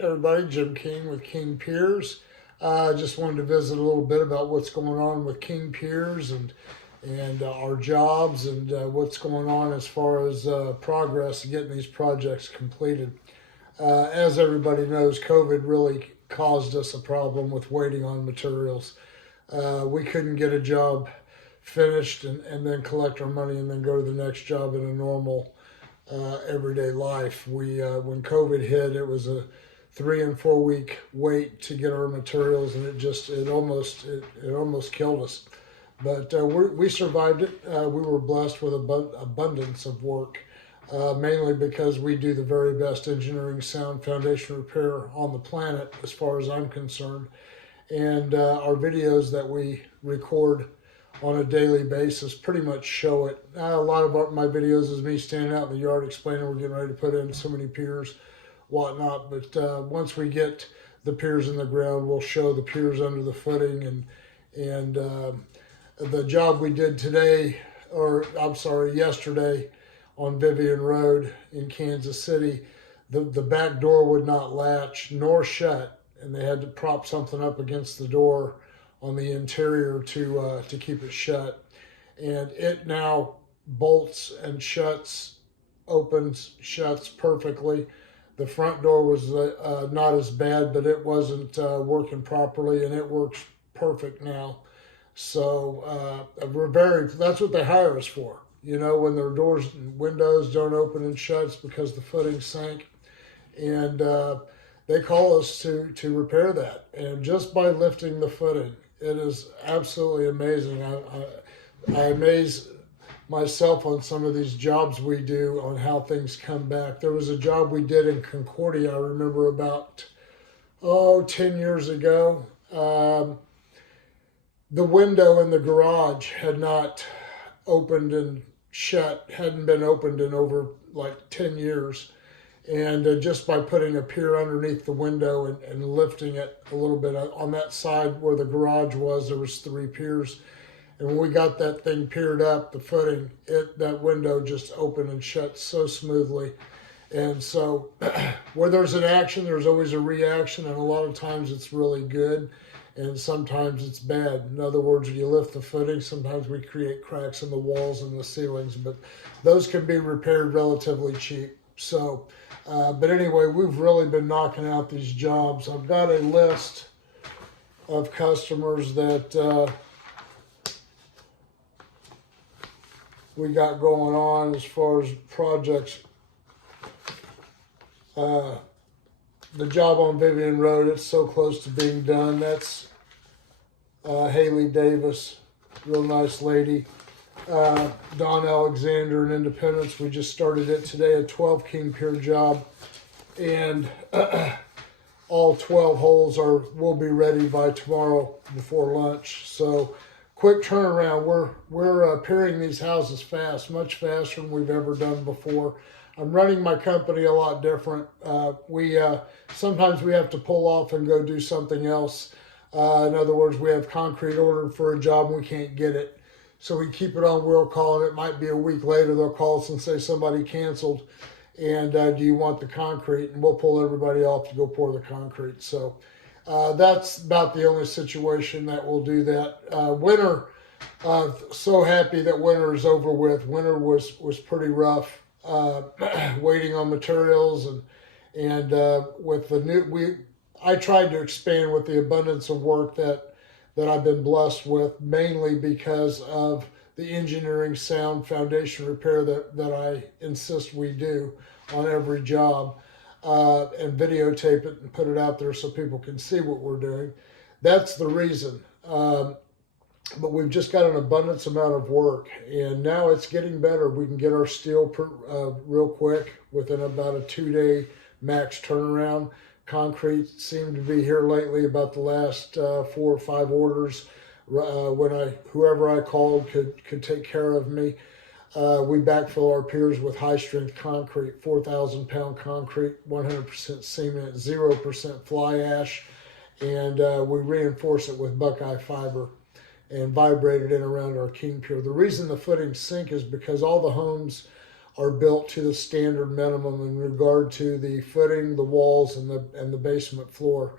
Everybody, Jim King with King Piers. Just wanted to visit a little bit about what's going on with King Piers and our jobs and what's going on as far as progress in getting these projects completed. As everybody knows, COVID really caused us a problem with waiting on materials. We couldn't get a job finished and then collect our money and then go to the next job in a normal everyday life. When COVID hit, it was a 3 and 4 week wait to get our materials, and it almost killed us. But we survived it. We were blessed with abundance of work, mainly because we do the very best engineering sound foundation repair on the planet, as far as I'm concerned. And our videos that we record on a daily basis pretty much show it. A lot of my videos is me standing out in the yard explaining we're getting ready to put in so many piers, whatnot. But once we get the piers in the ground, we'll show the piers under the footing. And the job we did yesterday on Vivian Road in Kansas City, the back door would not latch nor shut, and they had to prop something up against the door on the interior to keep it shut. And it now bolts and opens, shuts perfectly. The front door was not as bad, but it wasn't working properly, and it works perfect now. So that's what they hire us for. You know, when their doors and windows don't open and shut, it's because the footing sank. And they call us to repair that. And just by lifting the footing, it is absolutely amazing. I amaze myself on some of these jobs we do on how things come back. There was a job we did in Concordia, I remember about, 10 years ago. The window in the garage had not opened and shut, hadn't been opened in over like 10 years. And just by putting a pier underneath the window and lifting it a little bit on that side where the garage was, there was 3 piers. And when we got that thing piered up, the footing, that window just opened and shut so smoothly. And so where there's an action, there's always a reaction, and a lot of times it's really good, and sometimes it's bad. In other words, when you lift the footing, sometimes we create cracks in the walls and the ceilings, but those can be repaired relatively cheap. So, but anyway, we've really been knocking out these jobs. I've got a list of customers that we got going on as far as projects. The job on Vivian Road, it's so close to being done. That's Haley Davis, real nice lady. Don Alexander in Independence, we just started it today, a 12 King Pier job, and all 12 holes will be ready by tomorrow before lunch. So quick turnaround. We're piering these houses fast, much faster than we've ever done before. I'm running my company a lot different. Sometimes we have to pull off and go do something else. In other words, we have concrete ordered for a job and we can't get it. So we keep it on will call, and it might be a week later they'll call us and say somebody canceled, and do you want the concrete? And we'll pull everybody off to go pour the concrete. So that's about the only situation that we'll do that. Winter, so happy that winter is over with. Winter was pretty rough, waiting on materials and with the I tried to expand with the abundance of work that I've been blessed with, mainly because of the engineering sound foundation repair that I insist we do on every job, and videotape it and put it out there so people can see what we're doing. That's the reason. But we've just got an abundance amount of work, and now it's getting better. We can get our steel real quick within about a 2-day max turnaround. Concrete seemed to be here lately about the last 4 or 5 orders. Whoever I called could take care of me. We backfill our piers with high strength concrete, 4,000 pound concrete, 100% cement, 0% fly ash, and we reinforce it with Buckeye fiber and vibrate it in around our King Pier. The reason the footings sink is because all the homes are built to the standard minimum in regard to the footing, the walls, and the basement floor.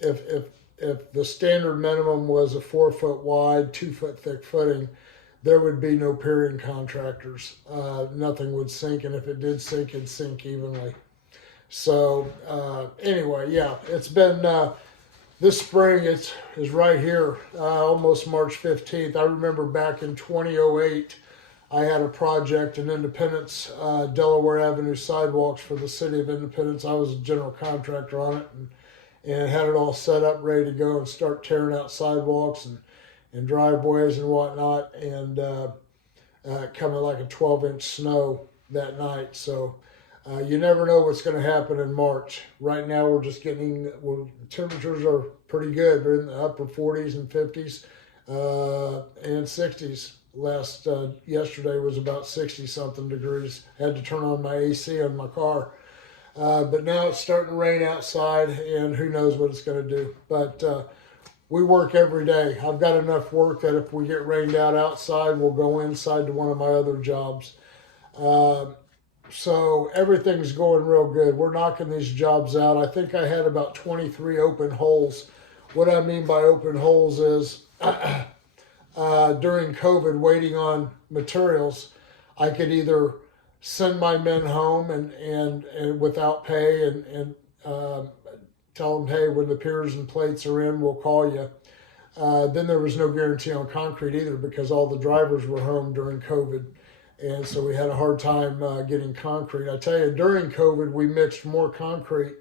If the standard minimum was a 4 foot wide, 2 foot thick footing, there would be no piering contractors. Nothing would sink, and if it did sink, it'd sink evenly. So anyway, yeah, it's been this spring. Is right here, almost March 15th. I remember back in 2008, I had a project in Independence, Delaware Avenue sidewalks for the city of Independence. I was a general contractor on it, and had it all set up, ready to go and start tearing out sidewalks and driveways and whatnot, and coming like a 12-inch snow that night. So you never know what's going to happen in March. Right now we're just getting, temperatures are pretty good. They're in the upper 40s and 50s and 60s. Yesterday was about 60 something degrees. Had to turn on my AC on my car. But now it's starting to rain outside, and who knows what it's going to do. But we work every day. I've got enough work that if we get rained out outside, we'll go inside to one of my other jobs. So everything's going real good. We're knocking these jobs out. I think I had about 23 open holes. What I mean by open holes is during COVID, waiting on materials, I could either send my men home and without pay and tell them, hey, when the piers and plates are in, we'll call you. Then there was no guarantee on concrete either, because all the drivers were home during COVID. And so we had a hard time getting concrete. I tell you, during COVID, we mixed more concrete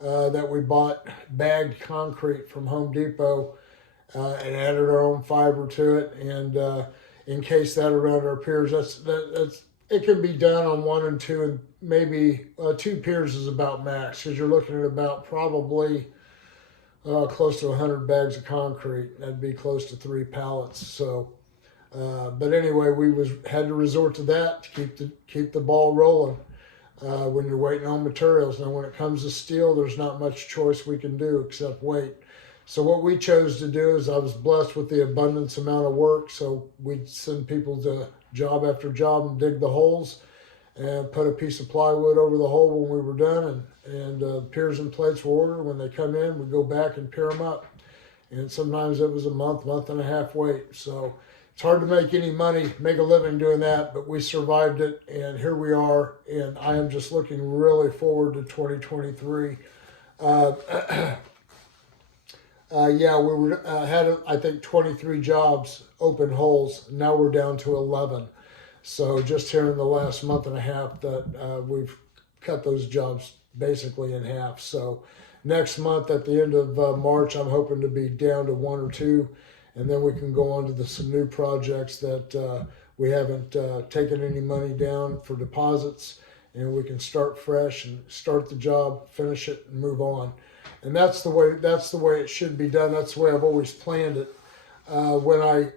that we bought, bagged concrete from Home Depot, and added our own fiber to it, and encased that around our piers. It can be done on 1 and 2, and maybe 2 piers is about max, because you're looking at about probably close to 100 bags of concrete. That'd be close to 3 pallets. So, but anyway, we had to resort to that to keep the ball rolling when you're waiting on materials. Now, when it comes to steel, there's not much choice we can do except wait. So what we chose to do is, I was blessed with the abundance amount of work, so we'd send people to job after job and dig the holes and put a piece of plywood over the hole when we were done, and piers and plates were ordered. When they come in, we'd go back and pier them up. And sometimes it was a month and a half wait. So it's hard to make any money, make a living doing that, but we survived it, and here we are, and I am just looking really forward to 2023. Yeah, we had, I think, 23 jobs, open holes. Now we're down to 11. So just here in the last month and a half that we've cut those jobs basically in half. So next month, at the end of March, I'm hoping to be down to 1 or 2. And then we can go on to some new projects that we haven't taken any money down for deposits. And we can start fresh and start the job, finish it, and move on. And that's the way it should be done. That's the way I've always planned it. When I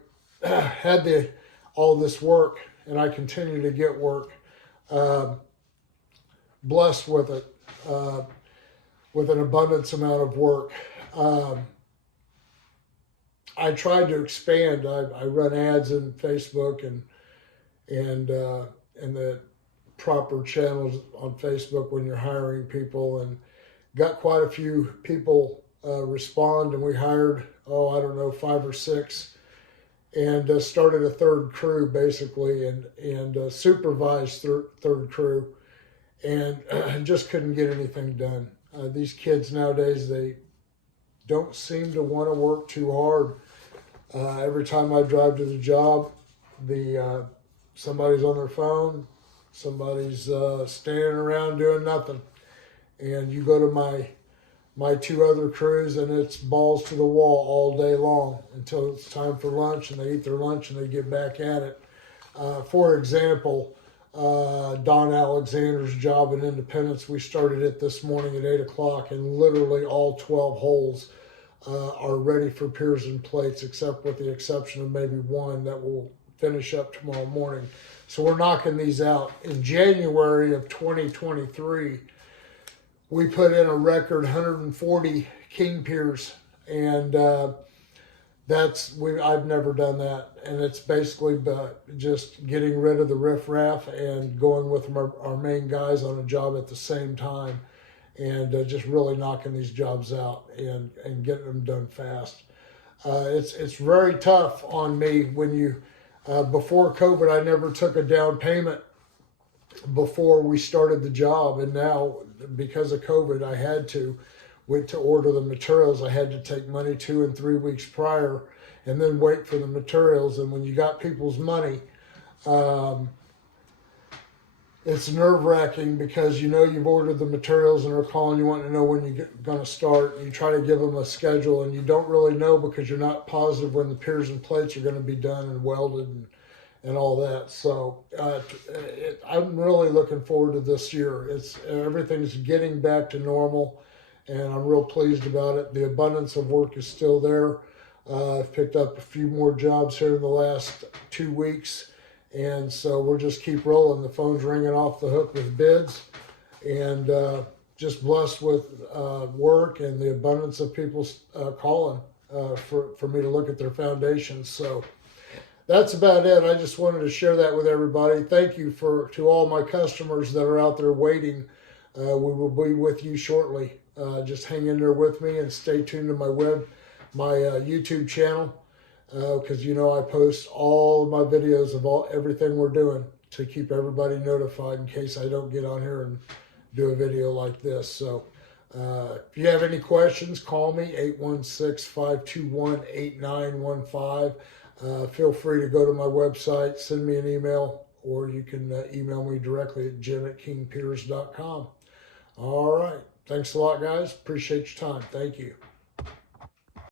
had all this work, and I continue to get work, blessed with it, with an abundance amount of work. I tried to expand. I run ads in Facebook and the proper channels on Facebook when you're hiring people, and got quite a few people respond, and we hired, 5 or 6, and started a third crew basically, and supervised third crew, and just couldn't get anything done. These kids nowadays, they don't seem to want to work too hard. Every time I drive to the job, somebody's on their phone, somebody's standing around doing nothing. And you go to my 2 other crews, and it's balls to the wall all day long until it's time for lunch, and they eat their lunch and they get back at it. For example, Don Alexander's job in Independence, we started it this morning at 8 o'clock, and literally all 12 holes are ready for piers and plates, except with the exception of maybe 1 that will finish up tomorrow morning. So we're knocking these out. In January of 2023, we put in a record 140 king piers, and I've never done that, and it's basically just getting rid of the riffraff and going with our main guys on a job at the same time, and just really knocking these jobs out and getting them done fast. It's very tough on me when you before COVID, I never took a down payment before we started the job, and now because of COVID, I had to. Went to order the materials. I had to take money 2 and 3 weeks prior, and then wait for the materials. And when you got people's money, it's nerve-wracking because you know you've ordered the materials and they're calling you wanting to know when you're going to start. You try to give them a schedule, and you don't really know because you're not positive when the piers and plates are going to be done and welded and all that. So I'm really looking forward to this year. Everything's getting back to normal, and I'm real pleased about it. The abundance of work is still there. I've picked up a few more jobs here in the last 2 weeks, and so we'll just keep rolling. The phone's ringing off the hook with bids, and just blessed with work and the abundance of people calling for me to look at their foundations. So that's about it. I just wanted to share that with everybody. Thank you to all my customers that are out there waiting. We will be with you shortly. Just hang in there with me and stay tuned to my YouTube channel, because you know I post all of my videos of everything we're doing to keep everybody notified in case I don't get on here and do a video like this. So if you have any questions, call me 816-521-8915. Feel free to go to my website, send me an email, or you can email me directly at jim@kingpiers.com. All right. Thanks a lot, guys. Appreciate your time. Thank you.